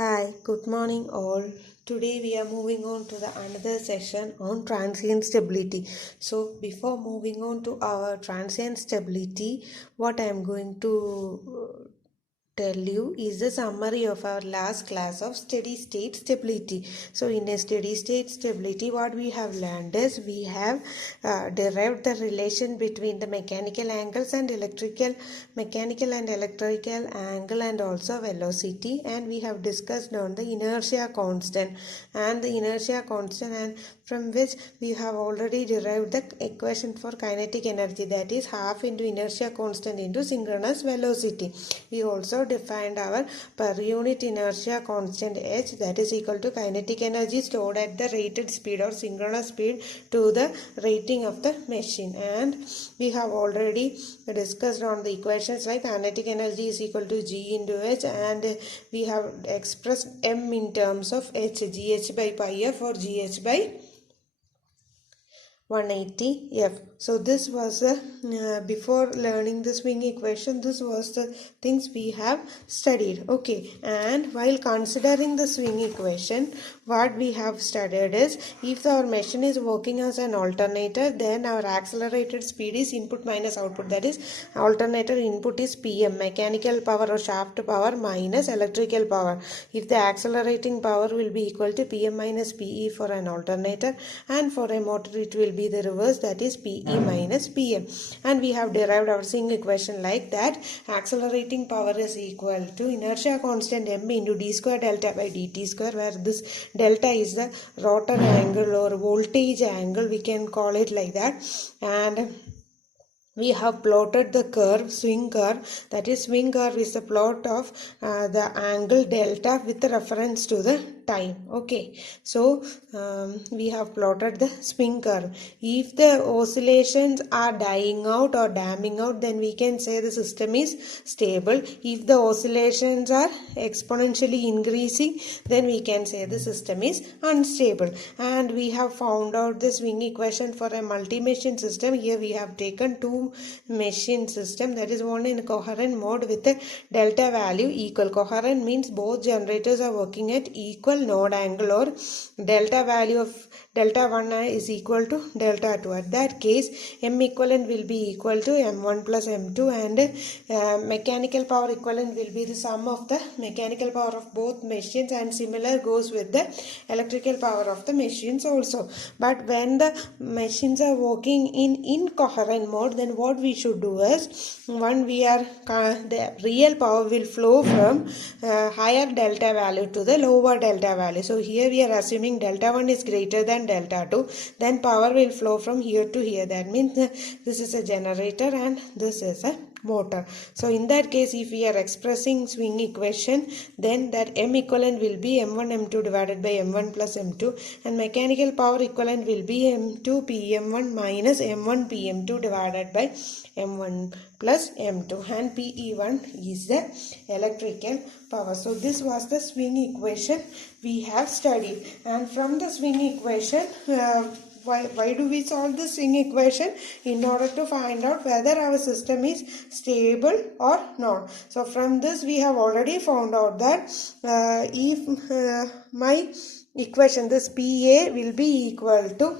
Hi, good morning all. Today we are moving on to the another session on transient stability. So before moving on to our transient stability, what I am going to tell you is the summary of our last class of steady state stability. So in a steady state stability, what we have learned is we have derived the relation between the mechanical and electrical angle and also velocity, and we have discussed on the inertia constant and and from which we have already derived the equation for kinetic energy, that is half into inertia constant into synchronous velocity. We also defined our per unit inertia constant h, that is equal to kinetic energy stored at the rated speed or synchronous speed to the rating of the machine. And we have already discussed on the equations like kinetic energy is equal to g into h, and we have expressed m in terms of h, gh by pi f or gh by 180f. So this was before learning the swing equation, this was the things we have studied. Okay, and while considering the swing equation, what we have studied is if our machine is working as an alternator, then our accelerated speed is input minus output, that is alternator input is PM, mechanical power or shaft power minus electrical power. If the accelerating power will be equal to PM minus PE for an alternator, and for a motor it will be the reverse, that is PE minus PM. And we have derived our swing equation like that: accelerating power is equal to inertia constant m into d square delta by dt square, where this delta is the rotor angle or voltage angle, we can call it like that. And we have plotted the curve, swing curve, that is swing curve is the plot of the angle delta with reference to the time. Okay, so we have plotted the swing curve. If the oscillations are dying out or damming out, then we can say the system is stable. If the oscillations are exponentially increasing, then we can say the system is unstable. And we have found out the swing equation for a multi-machine system. Here we have taken two machine system, that is one in coherent mode with a delta value equal. Coherent means both generators are working at equal node angle, or delta value of delta 1 is equal to delta 2. At that case, M equivalent will be equal to M1 plus M2, and mechanical power equivalent will be the sum of the mechanical power of both machines, and similar goes with the electrical power of the machines also. But when the machines are working in incoherent mode, then what we should do is, the real power will flow from higher delta value to the lower delta value. So here we are assuming delta 1 is greater than delta 2, then power will flow from here to here. That means this is a generator and this is a motor. So in that case, if we are expressing swing equation, then that M equivalent will be M1 M2 divided by M1 plus M2, and mechanical power equivalent will be M2 PM1 minus M1 PM2 divided by M1 plus M2, and PE1 is the electrical power. So this was the swing equation we have studied. And from the swing equation, why do we solve the swing equation? In order to find out whether our system is stable or not. So from this we have already found out that if my equation, this PA will be equal to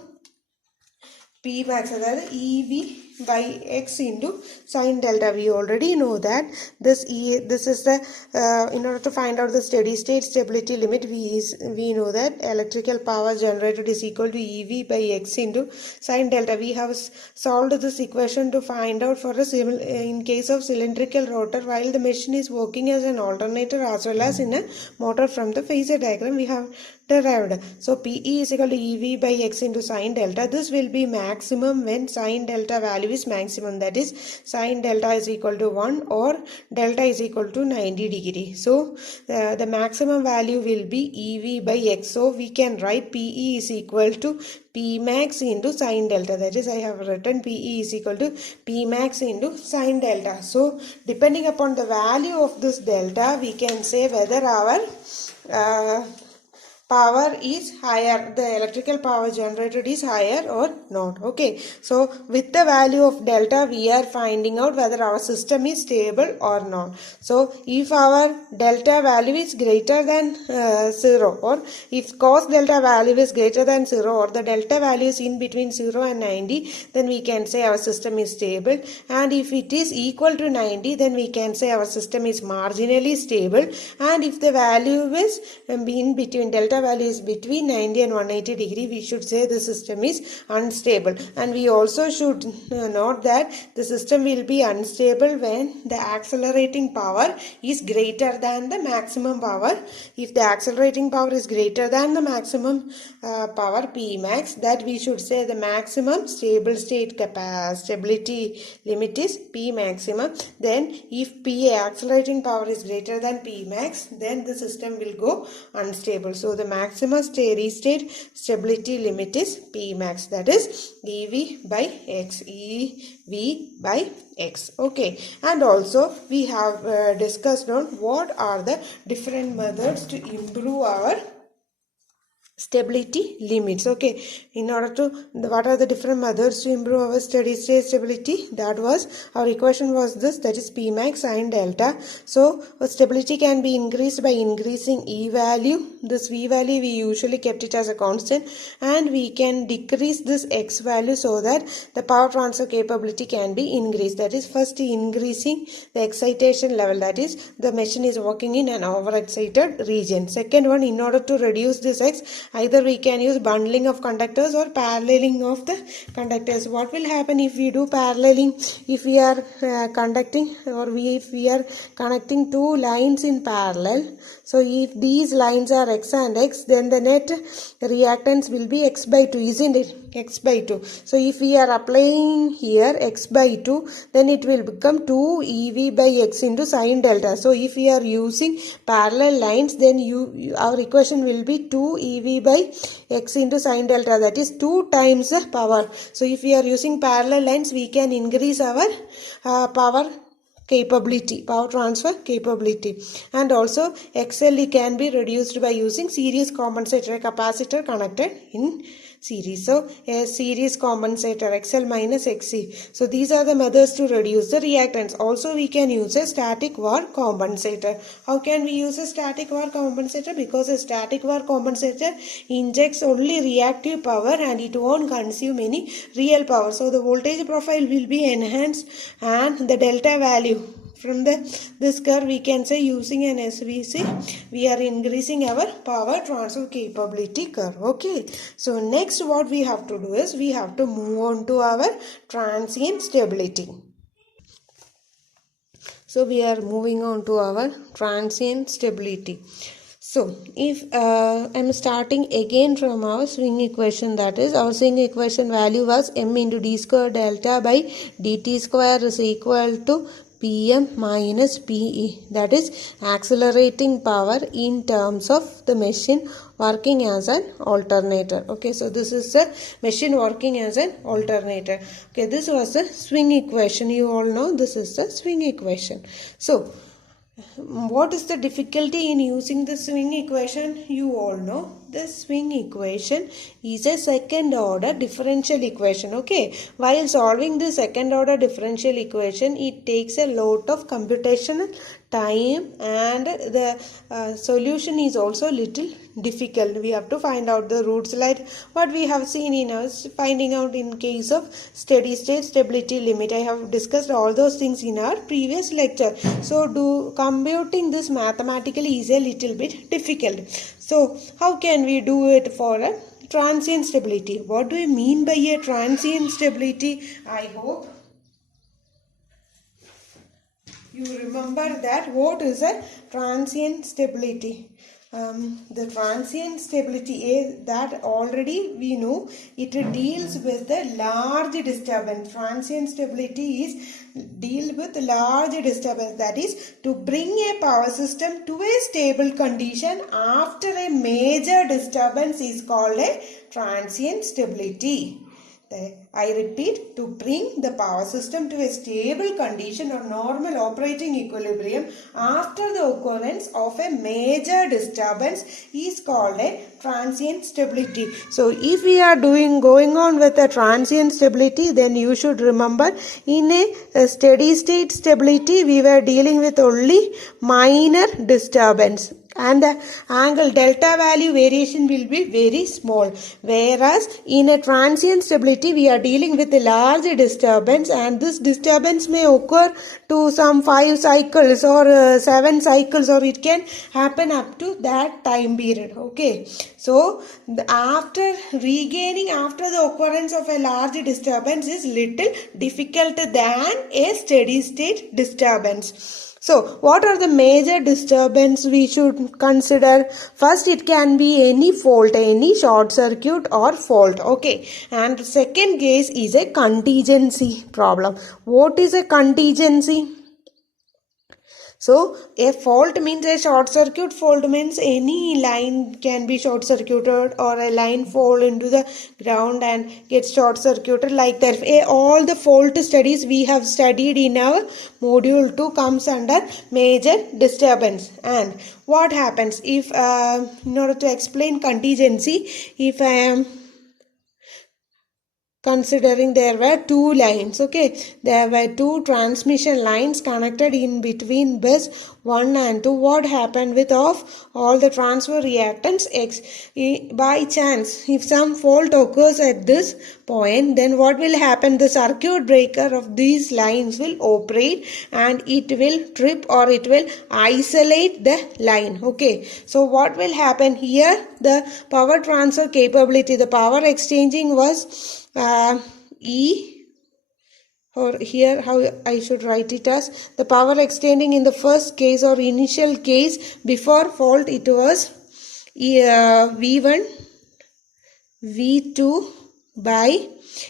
P max, that is EV by x into sine delta. We already know that this is the in order to find out the steady state stability limit, we know that electrical power generated is equal to EV by x into sine delta. We have solved this equation to find out for in case of cylindrical rotor while the machine is working as an alternator, as well as in a motor. From the phasor diagram we have derived. So PE is equal to EV by x into sine delta. This will be maximum when sine delta value is maximum, that is sine delta is equal to 1 or delta is equal to 90 degree. So the maximum value will be EV by x. So we can write PE is equal to P max into sine delta, that is I have written PE is equal to P max into sine delta. So depending upon the value of this delta, we can say whether our power is higher, the electrical power generated is higher or not. Okay, so with the value of delta we are finding out whether our system is stable or not. So if our delta value is greater than 0, or if cos delta value is greater than 0, or the delta value is in between 0 and 90, then we can say our system is stable. And if it is equal to 90, then we can say our system is marginally stable. And if the value is in between, delta value is between 90 and 180 degree, we should say the system is unstable. And we also should note that the system will be unstable when the accelerating power is greater than the maximum power. If the accelerating power is greater than the maximum power P max, that we should say the maximum stable state stability limit is P maximum. Then if P accelerating power is greater than P max, then the system will go unstable. So the maximum steady state stability limit is P max, that is EV by X. EV by X. Okay, and also we have discussed on what are the different methods to improve our stability limits. Okay, in order to, what are the different methods to improve our steady state stability? That was, our equation was this, that is P max sine delta. So stability can be increased by increasing E value. This V value we usually kept it as a constant, and we can decrease this X value so that the power transfer capability can be increased. That is, first increasing the excitation level, that is the machine is working in an overexcited region. Second one, in order to reduce this X, either we can use bundling of conductors or paralleling of the conductors. What will happen if we do paralleling? If we are conducting, or if we are connecting two lines in parallel, so if these lines are X and X, then the net reactance will be X by 2, isn't it? X by 2. So if we are applying here X by 2, then it will become 2 EV by X into sine delta. So if we are using parallel lines, then our equation will be 2 EV by X into sine delta, that is 2 times the power. So if we are using parallel lines, we can increase our power capability, power transfer capability. And also XL can be reduced by using series compensator, capacitor connected in series. So a series compensator, XL minus XC. So these are the methods to reduce the reactance. Also we can use a static var compensator. How can we use a static var compensator? Because a static var compensator injects only reactive power and it won't consume any real power. So the voltage profile will be enhanced, and the delta value from this curve we can say, using an SVC, we are increasing our power transfer capability curve. Okay, so next what we have to do is we have to move on to our transient stability. So we are moving on to our transient stability. So if I'm starting again from our swing equation, that is our swing equation value was m into d square delta by dt square is equal to Pm minus Pe, that is accelerating power in terms of the machine working as an alternator. Okay, so this is the machine working as an alternator. Okay, this was the swing equation. You all know this is the swing equation. So what is the difficulty in using the swing equation? You all know the swing equation is a second order differential equation. Okay, while solving the second order differential equation, it takes a lot of computational time, and the solution is also little difficult. We have to find out the roots, like what we have seen in us finding out in case of steady state stability limit. I have discussed all those things in our previous lecture. So computing this mathematically is a little bit difficult. So how can we do it for a transient stability? What do you mean by a transient stability? I hope you remember that. What is a transient stability? The transient stability is that already we know it deals with the large disturbance. Transient stability is deal with large disturbance, that is to bring a power system to a stable condition after a major disturbance is called a transient stability. I repeat, to bring the power system to a stable condition or normal operating equilibrium after the occurrence of a major disturbance is called a transient stability. So if we are going on with a transient stability, then you should remember in a steady state stability we were dealing with only minor disturbance and the angle delta value variation will be very small, whereas in a transient stability we are dealing with a large disturbance, and this disturbance may occur to some 5 cycles or 7 cycles, or it can happen up to that time period. Okay, so after regaining after the occurrence of a large disturbance is little difficult than a steady state disturbance. So, what are the major disturbance we should consider? First, it can be any fault, any short circuit or fault. Okay. And the second case is a contingency problem. What is a contingency? So, a fault means a short circuit. Fault means any line can be short circuited, or a line fall into the ground and gets short circuited like that. All the fault studies we have studied in our module 2 comes under major disturbance. And what happens if, in order to explain contingency, if I am considering there were two lines, okay, there were two transmission lines connected in between bus 1 and 2. What happened with of all the transfer reactance X? By chance, if some fault occurs at this point, then what will happen? The circuit breaker of these lines will operate and it will trip or it will isolate the line. Okay, so what will happen here? The power transfer capability, the power exchanging was E, or here how I should write it as the power extending in the first case or initial case before fault, it was V1 V2 by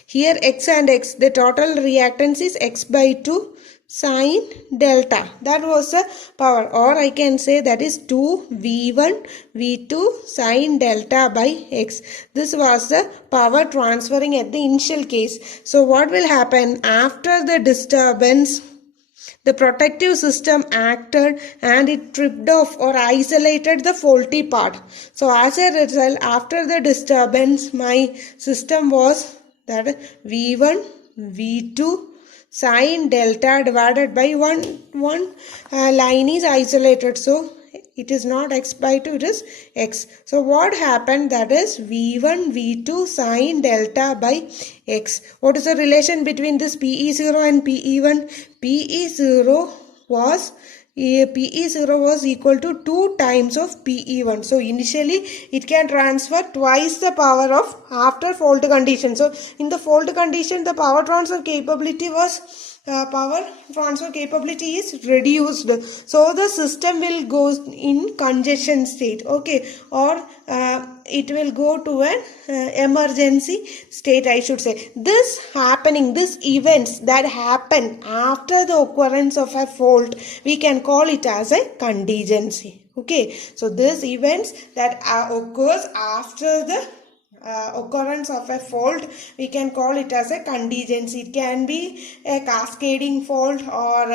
here X and X, the total reactance is X by 2 sine delta. That was the power, or I can say that is 2 V1 V2 sine delta by X. This was the power transferring at the initial case. So what will happen after the disturbance? The protective system acted and it tripped off or isolated the faulty part. So as a result, after the disturbance, my system was that V1 V2 sine delta divided by one line is isolated, so it is not X by 2, it is X. So what happened? That is V1 V2 sine delta by X. What is the relation between this PE0 and PE1? PE0 was equal to 2 times of PE1. So initially it can transfer twice the power of after fault condition. So in the fault condition, the power transfer capability is reduced. So the system will go in congestion state, okay, or it will go to an emergency state, I should say. These events that happen after the occurrence of a fault, we can call it as a contingency. Okay, so these events that occurs after the occurrence of a fault, we can call it as a contingency. It can be a cascading fault, or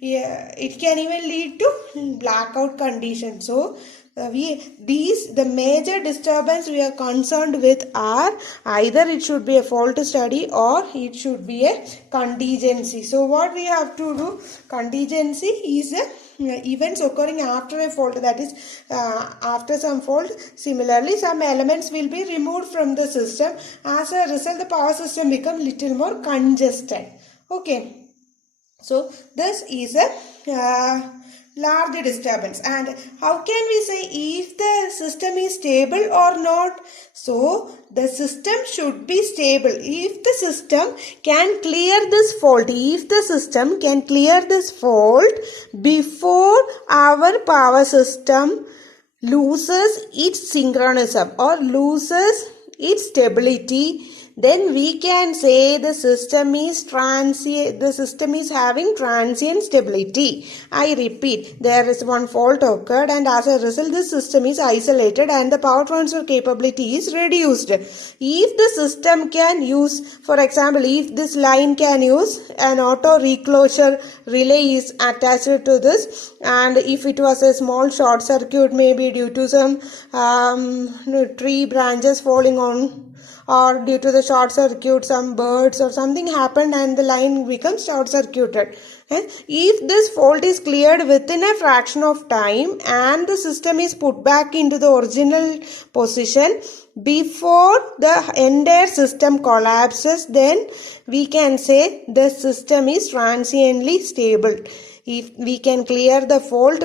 it can even lead to blackout condition. So the major disturbance we are concerned with are either it should be a fault study or it should be a contingency. So what we have to do, contingency is a events occurring after a fault, that is after some fault. Similarly, some elements will be removed from the system. As a result, the power system becomes little more congested. Okay, so this is a large disturbance. And how can we say if the system is stable or not? So the system should be stable if the system can clear this fault. If the system can clear this fault before our power system loses its synchronism or loses its stability, then we can say the system is transient, the system is having transient stability. I repeat, there is one fault occurred and as a result the system is isolated and the power transfer capability is reduced. If the system can use, for example, if this line can use an auto reclosure relay is attached to this, and if it was a small short circuit, maybe due to some tree branches falling on, or due to the short circuit some birds or something happened and the line becomes short circuited. If this fault is cleared within a fraction of time and the system is put back into the original position before the entire system collapses, then we can say the system is transiently stable. If we can clear the fault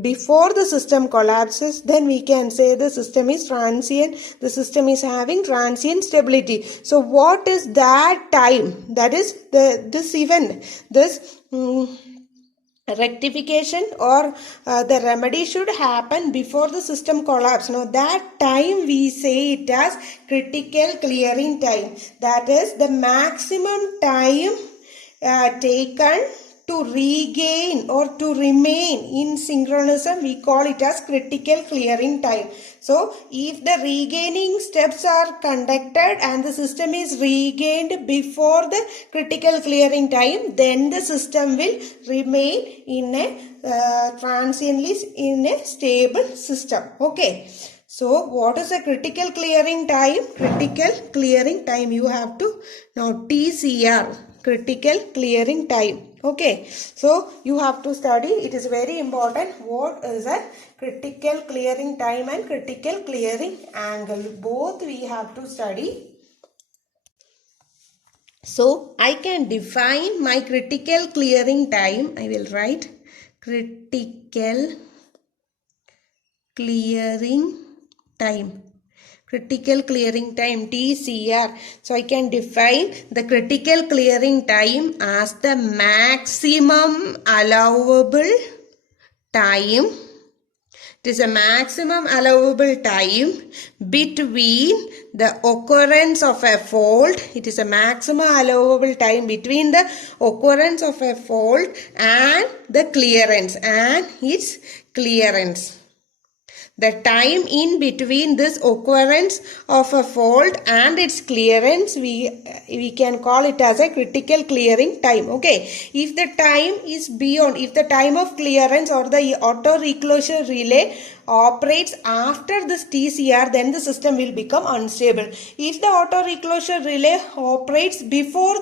before the system collapses, then we can say the system is transient, the system is having transient stability. So what is that time? That is this event, this rectification or the remedy should happen before the system collapse. Now that time we say it as critical clearing time. That is the maximum time taken to regain or to remain in synchronism, we call it as critical clearing time. So if the regaining steps are conducted and the system is regained before the critical clearing time, then the system will remain in a transiently in a stable system. Okay. So what is a critical clearing time? Critical clearing time, you have to now TCR, critical clearing time. Okay, so you have to study, it is very important, what is a critical clearing time and critical clearing angle. Both we have to study. So I can define my critical clearing time. I will write critical clearing time. Critical clearing time, TCR. So I can define the critical clearing time as the maximum allowable time. It is a maximum allowable time between the occurrence of a fault. It is a maximum allowable time between the occurrence of a fault and the clearance and its clearance. The time in between this occurrence of a fault and its clearance, we can call it as a critical clearing time. Okay. If the time is beyond, if the time of clearance or the auto reclosure relay operates after this TCR, then the system will become unstable. If the auto reclosure relay operates before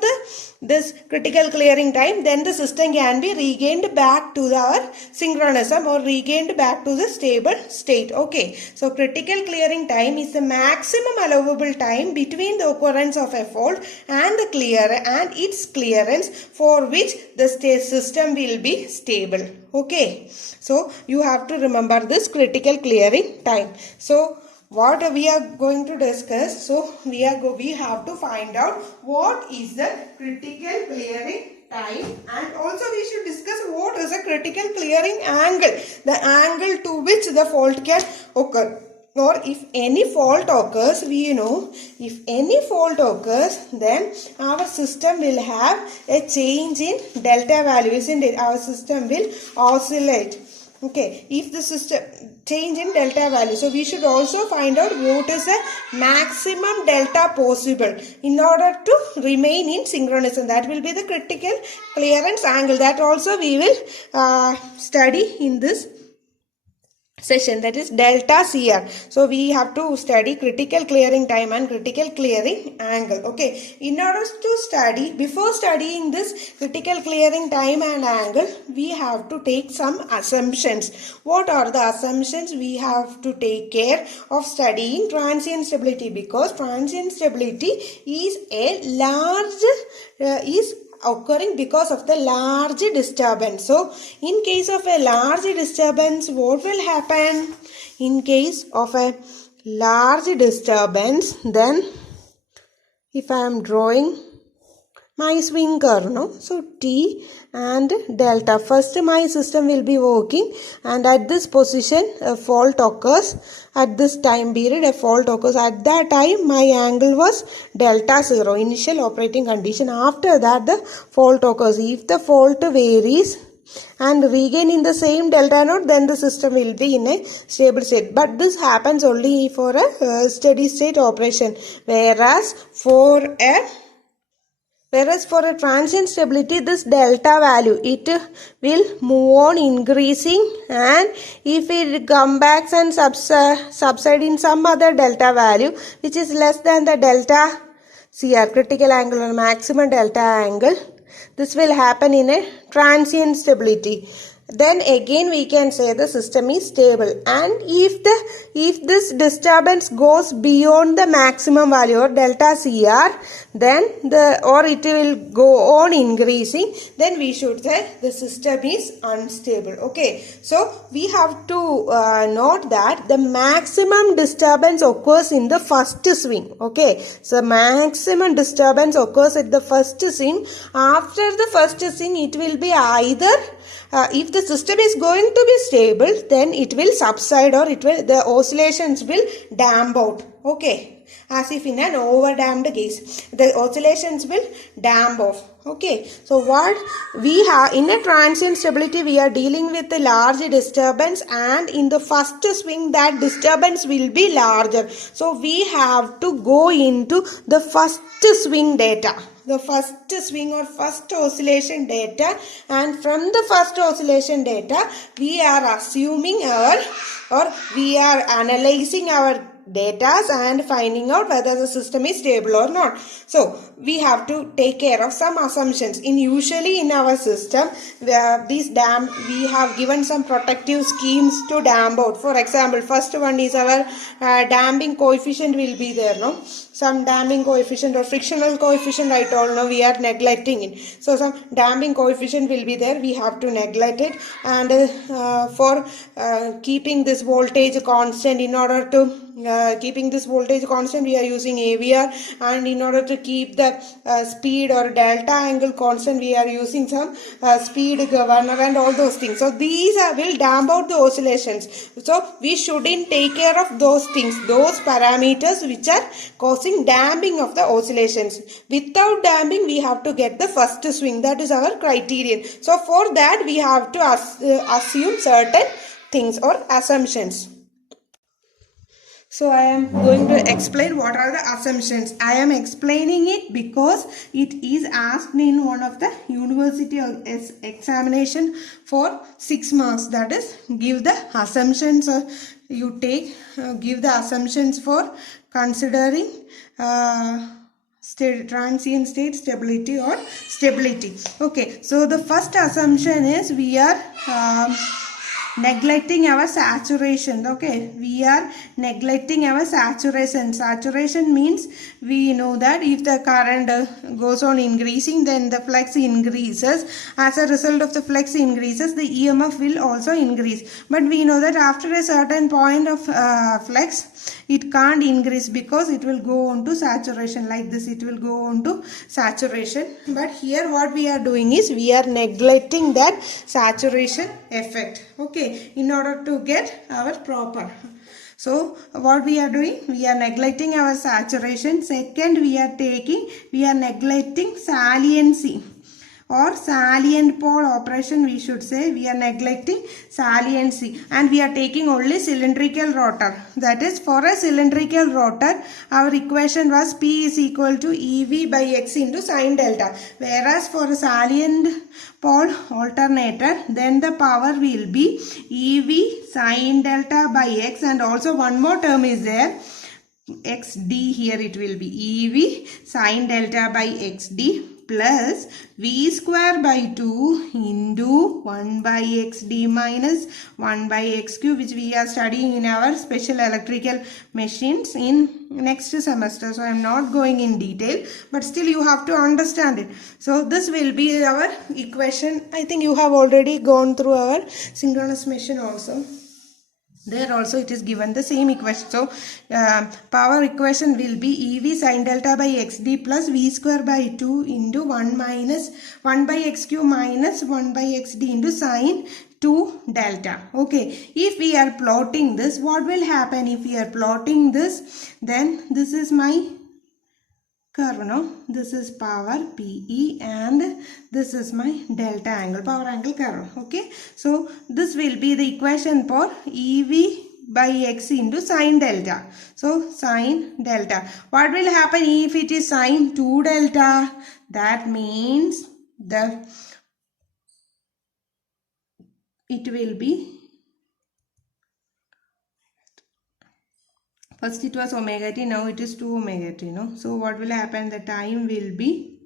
this critical clearing time, then the system can be regained back to our synchronism or regained back to the stable state. Okay, so critical clearing time is the maximum allowable time between the occurrence of a fault and its clearance, for which the system will be stable. Okay, so you have to remember this critical clearing time. So what we are going to discuss, so we have to find out what is the critical clearing time, and also we should discuss what is a critical clearing angle, the angle to which the fault can occur. Or if any fault occurs, we know if any fault occurs, then our system will have a change in delta value, isn't it? Our system will oscillate. Okay, if the system change in delta value, so we should also find out what is the maximum delta possible in order to remain in synchronism. That will be the critical clearance angle. That also we will study in this session, that is delta CR. So we have to study critical clearing time and critical clearing angle. Okay, in order to study, before studying this critical clearing time and angle, we have to take some assumptions. What are the assumptions? We have to take care of studying transient stability, because transient stability is a large occurring because of the large disturbance. So in case of a large disturbance, what will happen? In case of a large disturbance, then if I am drawing my swing curve, no? So T and delta. First my system will be working, and at this position a fault occurs. At this time period a fault occurs. At that time my angle was delta 0, initial operating condition. After that the fault occurs. If the fault varies and regain in the same delta naught, then the system will be in a stable state. But this happens only for a steady state operation, whereas for a transient stability, this delta value, it will move on increasing, and if it comes back and subside in some other delta value which is less than the delta CR, critical angle or maximum delta angle, this will happen in a transient stability. Then again we can say the system is stable. And if this disturbance goes beyond the maximum value or delta CR, then it will go on increasing, then we should say the system is unstable. Okay, so we have to note that the maximum disturbance occurs in the first swing. Okay, so maximum disturbance occurs at the first swing. After the first swing it will be either if the system is going to be stable, then it will subside, or the oscillations will damp out. Okay, as if in an over damped case, the oscillations will damp off. Okay, so what we have in a transient stability, we are dealing with a large disturbance, and in the first swing that disturbance will be larger. So we have to go into the first swing data, the first swing or first oscillation data, and from the first oscillation data we are assuming we are analyzing our data and finding out whether the system is stable or not. So we have to take care of some assumptions. Usually in our system we have given some protective schemes to damp out. For example, first one is our damping coefficient will be there, no? Some damping coefficient or frictional coefficient, I told, no, we are neglecting it. So some damping coefficient will be there, we have to neglect it. And for keeping this voltage constant, in order to keeping this voltage constant, we are using AVR, and in order to keep the speed or delta angle constant, we are using some speed governor and all those things. So these will damp out the oscillations. So we shouldn't take care of those things, those parameters which are causing damping of the oscillations. Without damping, we have to get the first swing. That is our criterion. So for that we have to assume certain things or assumptions. So I am going to explain what are the assumptions. I am explaining it because it is asked in one of the university examination for 6 marks. That is, give the assumptions. You take give the assumptions for considering transient state stability or stability. Okay, so the first assumption is we are neglecting our saturation. Okay, we are neglecting our saturation. Saturation means we know that if the current goes on increasing, then the flux increases. As a result of the flux increases, the EMF will also increase. But we know that after a certain point of flux, it can't increase because it will go on to saturation. Like this, it will go on to saturation. But here what we are doing is we are neglecting that saturation effect. Okay, in order to get our proper. So what we are doing, we are neglecting our saturation. Second, we are neglecting saliency or salient pole operation. We should say we are neglecting saliency, and we are taking only cylindrical rotor. That is, for a cylindrical rotor, our equation was P is equal to EV by X into sine delta. Whereas for a salient pole alternator, then the power will be EV sine delta by X, and also one more term is there, XD. Here it will be EV sine delta by XD plus V square by 2 into 1 by XD minus 1 by X cube, which we are studying in our special electrical machines in next semester. So I am not going in detail, but still you have to understand it. So this will be our equation. I think you have already gone through our synchronous machine also. There also it is given the same equation. So power equation will be EV sin delta by XD plus V square by 2 into 1 minus 1 by XQ minus 1 by XD into sin 2 delta. Okay, if we are plotting this, what will happen if we are plotting this? Then this is my curve, no? This is power PE and this is my delta angle, power angle curve. Okay, so this will be the equation for EV by X into sin delta. So sin delta. What will happen if it is sin 2 delta? That means it will be, first it was omega t, now it is 2 omega t, no? So what will happen? The time will be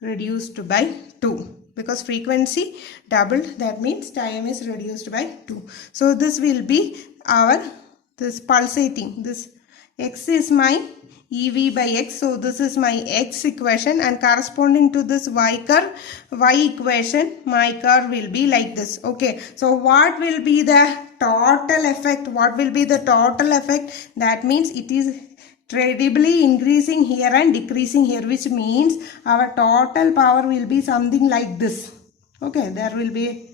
reduced by 2 because frequency doubled, that means time is reduced by 2. So this will be our, this pulsating, this X is my EV by X. So this is my X equation, and corresponding to this Y curve, Y equation, my curve will be like this. Okay, so what will be the total effect? What will be the total effect? That means it is incredibly increasing here and decreasing here, which means our total power will be something like this. Okay, there will be,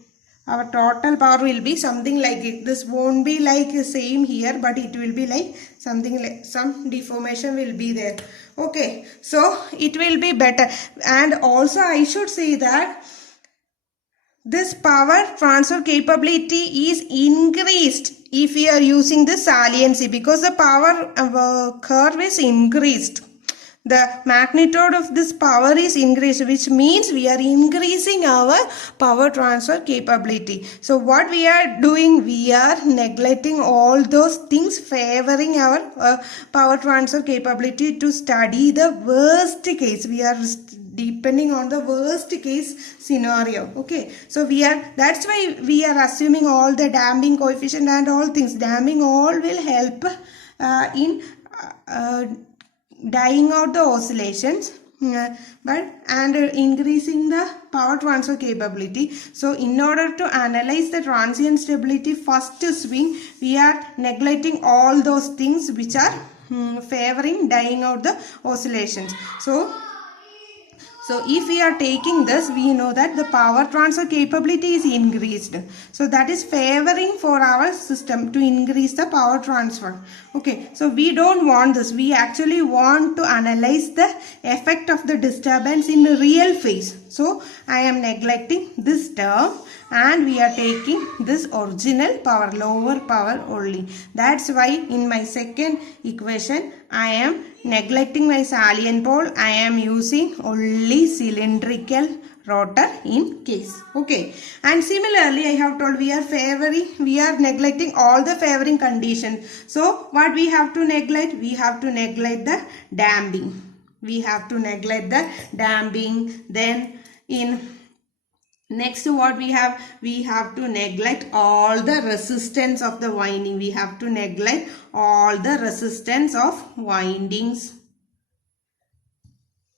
our total power will be something like it. This won't be like same here, but it will be like something like, some deformation will be there. Okay, so it will be better. And also I should say that this power transfer capability is increased if we are using the saliency, because the power curve is increased. The magnitude of this power is increased, which means we are increasing our power transfer capability. So what we are doing, we are neglecting all those things favoring our power transfer capability to study the worst case. We are depending on the worst case scenario. Okay, so that's why we are assuming all the damping coefficient and all things. Damping all will help in dying out the oscillations, and increasing the power transfer capability. So in order to analyze the transient stability first swing, we are neglecting all those things which are favoring dying out the oscillations. So if we are taking this, we know that the power transfer capability is increased. So that is favoring for our system to increase the power transfer. Okay, so we don't want this. We actually want to analyze the effect of the disturbance in real phase. So I am neglecting this term and we are taking this original power, lower power only. That's why in my second equation I am neglecting my salient pole. I am using only cylindrical rotor in case. Okay, and similarly I have told we are neglecting all the favoring conditions. So what we have to neglect? We have to neglect the damping. We have to neglect the damping. Then in next, what we have to neglect all the resistance of the winding. We have to neglect all the resistance of windings.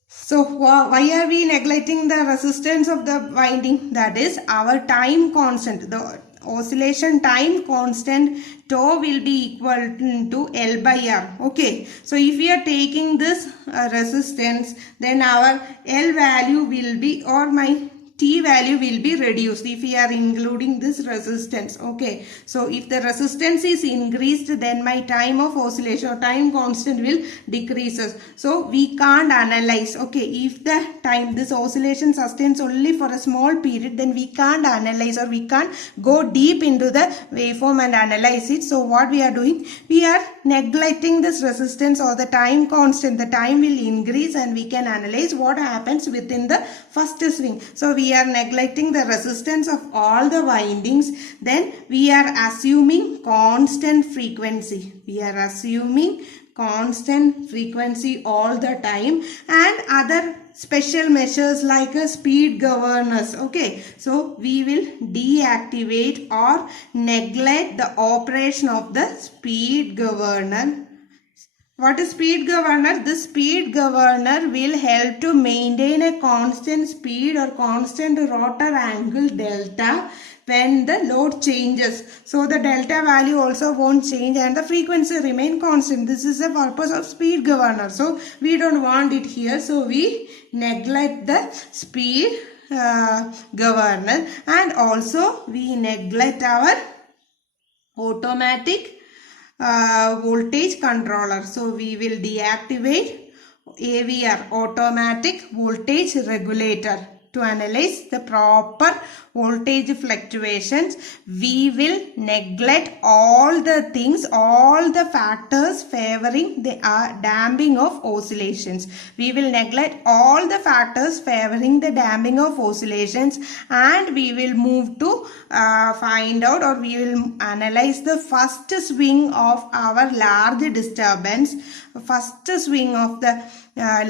So why are we neglecting the resistance of the winding? That is our time constant. The oscillation time constant tau will be equal to L by R. Okay, so if we are taking this resistance, then our L value will be, or my T value will be reduced if we are including this resistance. Okay, so if the resistance is increased, then my time of oscillation or time constant will decreases. So we can't analyze. Okay, if the time this oscillation sustains only for a small period, then we can't analyze, or we can't go deep into the waveform and analyze it. So what we are doing, we are neglecting this resistance or the time constant. The time will increase and we can analyze what happens within the first swing. So we are neglecting the resistance of all the windings. Then we are assuming constant frequency. We are assuming constant frequency all the time, and other special measures like a speed governors. Okay, so we will deactivate or neglect the operation of the speed governor. What is speed governor? The speed governor will help to maintain a constant speed or constant rotor angle delta when the load changes. So the delta value also won't change and the frequency remain constant. This is the purpose of speed governor. So we don't want it here. So we neglect the speed governor, and also we neglect our automatic voltage controller. So we will deactivate AVR, automatic voltage regulator. To analyze the proper voltage fluctuations, we will neglect all the things, all the factors favoring the damping of oscillations. We will neglect all the factors favoring the damping of oscillations, and we will move to find out, or we will analyze the first swing of our large disturbance. First swing of the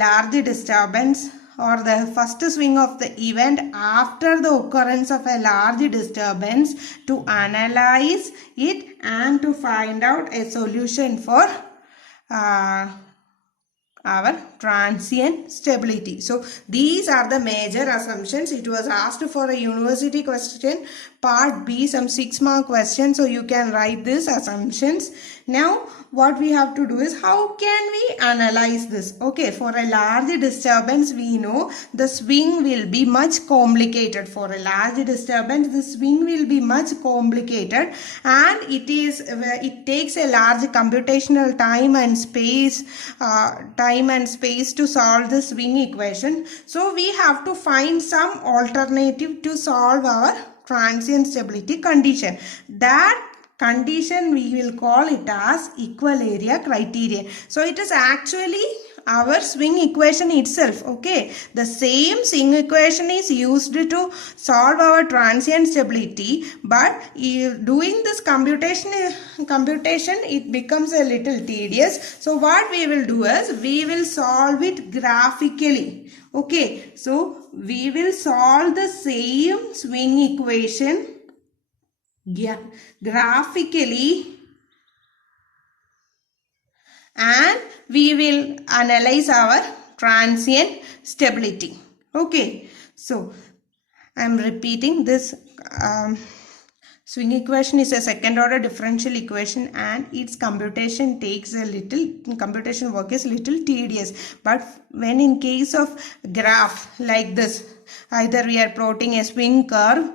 large disturbance, or the first swing of the event after the occurrence of a large disturbance, to analyze it and to find out a solution for our transient stability. So these are the major assumptions. It was asked for a university question, part B, some 6-mark question. So you can write these assumptions. Now what we have to do is, how can we analyze this? Okay, for a large disturbance, we know the swing will be much complicated. For a large disturbance, the swing will be much complicated, and it takes a large computational time and space to solve the swing equation. So we have to find some alternative to solve our transient stability condition. That condition we will call it as equal area criterion. So it is actually our swing equation itself. Okay, the same swing equation is used to solve our transient stability, but doing this computation it becomes a little tedious. So what we will do is, we will solve it graphically. Okay, so we will solve the same swing equation graphically, and we will analyze our transient stability. Okay, so I am repeating this. Swing equation is a second order differential equation, and its computation work is little tedious. But when in case of graph like this, either we are plotting a swing curve,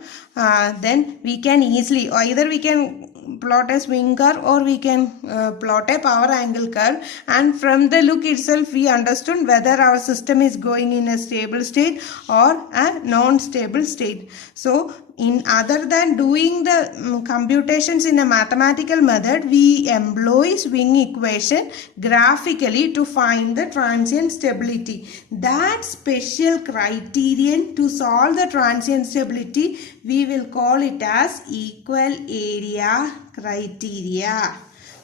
then we can easily, either we can plot a swing curve or we can plot a power angle curve, and from the look itself we understood whether our system is going in a stable state or a non-stable state. So other than doing the computations in a mathematical method, we employ swing equation graphically to find the transient stability. That special criterion to solve the transient stability, we will call it as equal area criteria.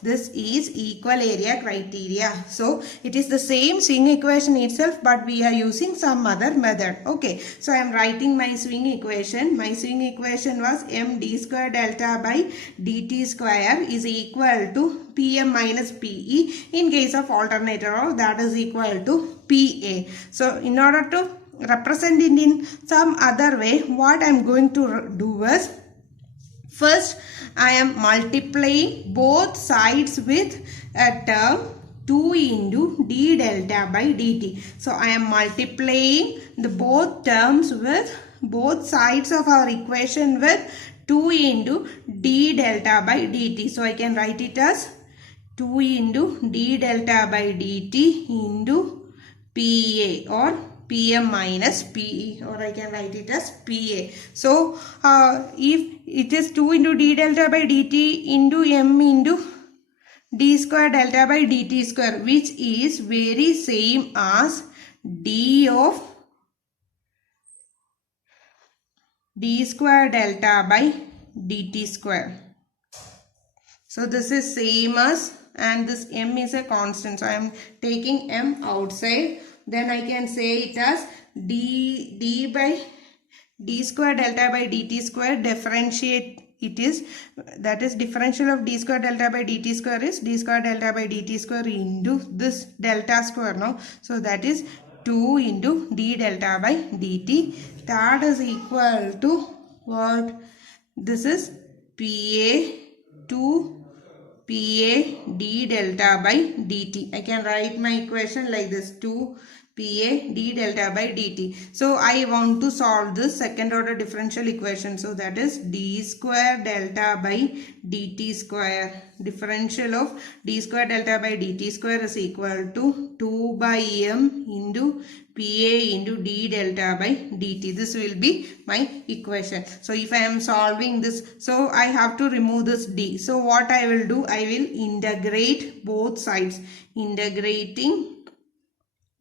This is equal area criteria. So it is the same swing equation itself, but we are using some other method. Okay, so I am writing my swing equation. My swing equation was m d square delta by dt square is equal to Pm minus Pe. In case of alternator, that is equal to Pa. So in order to represent it in some other way, what I am going to do is, first I am multiplying both sides with a term 2 into d delta by dt. So I am multiplying the both terms with both sides of our equation with 2 into d delta by dt. So I can write it as 2 into d delta by dt into Pa, or Pm minus Pe, or I can write it as Pa. So if it is 2 into d delta by dt into m into d square delta by dt square, which is very same as d of d square delta by dt square. So this is same as, and this m is a constant, so I am taking m outside. Then I can say it as d by d square delta by dt square, differentiate it is, that is differential of d square delta by dt square is d square delta by dt square into this delta square now. So that is 2 into d delta by dt. That is equal to what? this is PA to PA d delta by dt. I can write my equation like this, 2 PA d delta by dt. So I want to solve this second order differential equation. So that is d square delta by dt square. Differential of d square delta by dt square is equal to 2 by m into PA into d delta by dt. This will be my equation. So if I am solving this, so I have to remove this d. So what I will do, I will integrate both sides. Integrating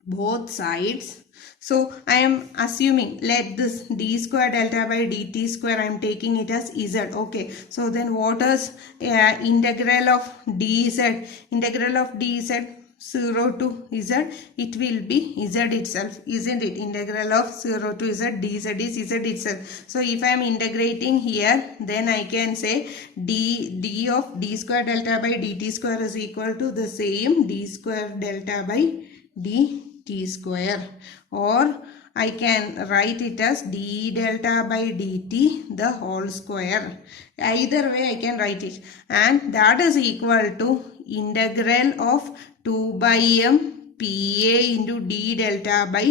both sides. So I am assuming, let this d square delta by dt square, I am taking it as z. Okay, so then what is integral of dz? Integral of dz 0 to z, it will be z itself, isn't it? Integral of 0 to z, dz is z itself. So if I am integrating here, then I can say d of d square delta by dt square is equal to the same d square delta by dt square, or I can write it as d delta by dt the whole square. Either way I can write it, and that is equal to integral of 2 by m pa into d delta by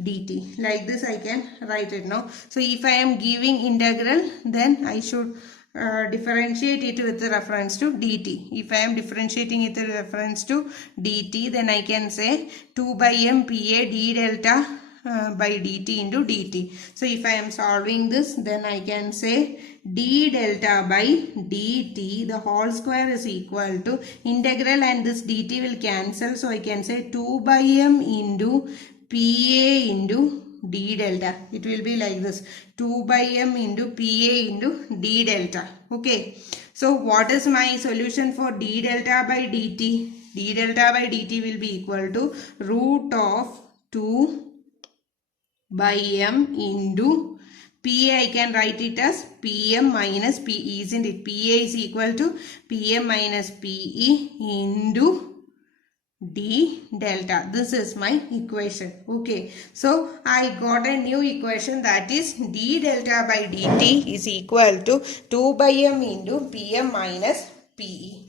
dt. Like this I can write it now. So if I am giving integral, then I should differentiate it with reference to dt. If I am differentiating it with reference to dt, then I can say 2 by m pa d delta by dt into dt. So if I am solving this, then I can say d delta by dt the whole square is equal to integral, and this dt will cancel. So I can say 2 by m into pa into d delta. It will be like this, 2 by m into pa into d delta. Okay, so what is my solution for d delta by dt? D delta by dt will be equal to root of 2 by m into PA. I can write it as PM minus PE, isn't it? PA is equal to PM minus PE into d delta. This is my equation. Okay, so I got a new equation, that is d delta by dt is equal to 2 by m into PM minus PE.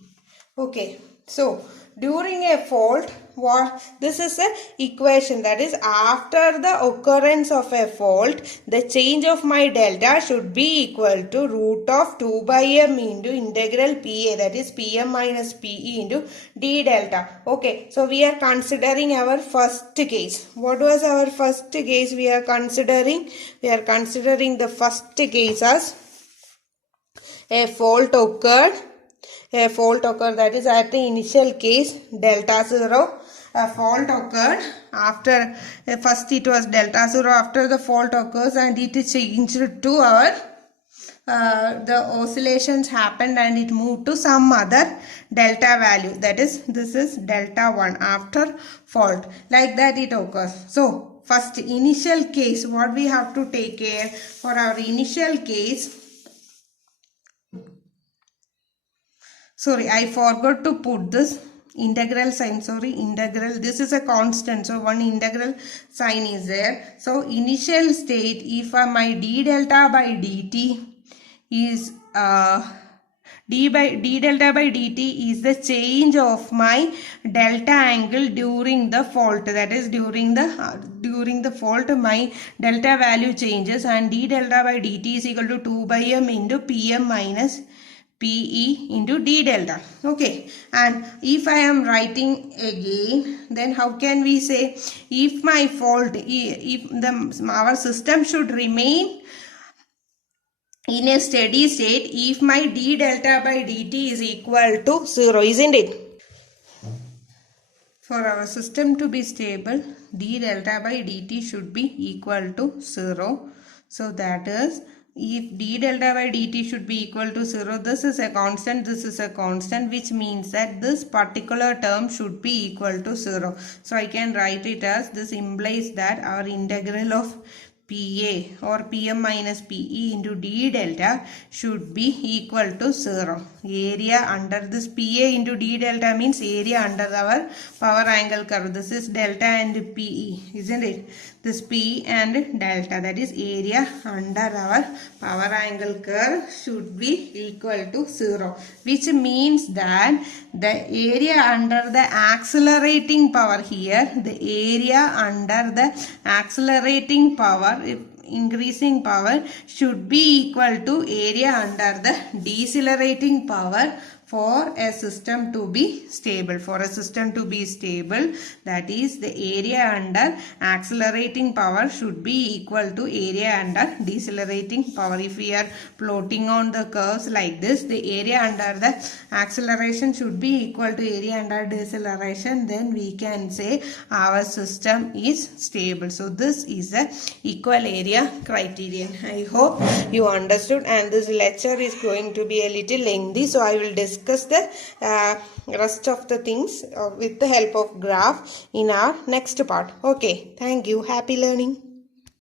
Okay, so during a fault, this is a equation, that is after the occurrence of a fault, the change of my delta should be equal to root of 2 by m into integral pa, that is pm minus pe into d delta. Okay, so we are considering our first case. What was our first case we are considering? We are considering the first case as a fault occurred. A fault occurred, that is at the initial case delta 0. A fault occurred after, first it was delta 0, after the fault occurs and it is changed to our the oscillations happened and it moved to some other delta value, that is this is delta 1 after fault. Like that it occurs. So first initial case, what we have to take care for our initial case. Sorry, I forgot to put this integral sign. Sorry, integral. This is a constant. So one integral sign is there. So initial state, if my d delta by dt is d delta by dt is the change of my delta angle during the fault. That is during the fault my delta value changes, and d delta by dt is equal to 2 by m into pm minus PE into d delta. Okay, and if I am writing again, then how can we say, if my fault, if our system should remain in a steady state if my d delta by dt is equal to 0, isn't it? For our system to be stable, d delta by dt should be equal to 0. So that is, if d delta by dt should be equal to 0, this is a constant, this is a constant, which means that this particular term should be equal to 0. So I can write it as, this implies that our integral of PA or PM minus PE into D delta should be equal to 0. Area under this PA into D delta means area under our power angle curve. This is delta and PE, isn't it? This P and delta, that is area under our power angle curve, should be equal to 0, which means that the area under the accelerating power here, the area under the accelerating power, increasing power, should be equal to area under the decelerating power for a system to be stable. For a system to be stable, that is the area under accelerating power should be equal to area under decelerating power. If we are plotting on the curves like this, the area under the acceleration should be equal to area under deceleration, then we can say our system is stable. So this is the equal area criterion. I hope you understood, and this lecture is going to be a little lengthy, so I will discuss the rest of the things with the help of graph in our next part. Okay, thank you. Happy learning.